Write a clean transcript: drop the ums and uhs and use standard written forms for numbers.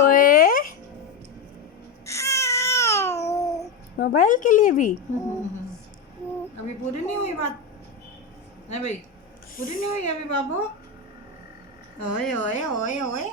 ओए मोबाइल के लिए भी अभी पूरी नहीं हुई बात है भाई, पूरी नहीं हुई अभी बाबू। ओए ओए ओए ओए